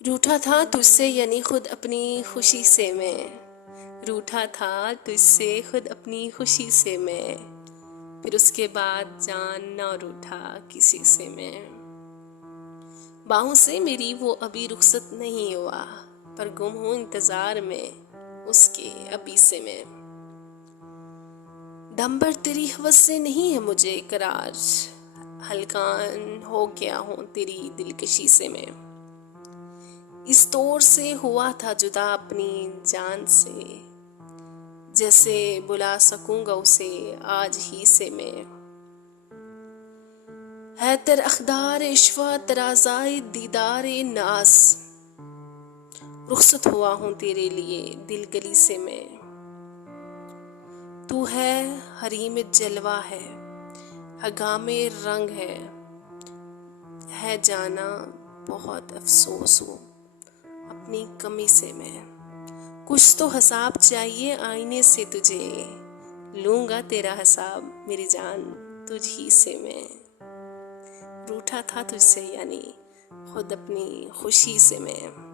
रूठा था तुझसे यानी खुद अपनी खुशी से मैं, रूठा था तुझसे खुद अपनी खुशी से मैं, फिर उसके बाद जान न रूठा किसी से मैं। बाहों से मेरी वो अभी रुखसत नहीं हुआ, पर गुम हूँ इंतजार में उसके अभी से मैं। दम भर तेरी हवस से नहीं है मुझे करार, हलकान हो गया हूँ तेरी दिलकशी से मैं। इस तौर से हुआ था जुदा अपनी जान से, जैसे बुला सकूंगा उसे आज ही से मैं। है तर अखदार इश्वा तराज़ाए दीदार नास, रुखसत हुआ हूँ तेरे लिए दिल गली से मैं। तू है हरीम जलवा है हगामे रंग है जाना बहुत अफसोस हूँ अपनी कमी से मैं। कुछ तो हिसाब चाहिए आईने से तुझे, लूंगा तेरा हिसाब मेरी जान तुझ ही से मैं। रूठा था तुझसे यानी खुद अपनी खुशी से मैं।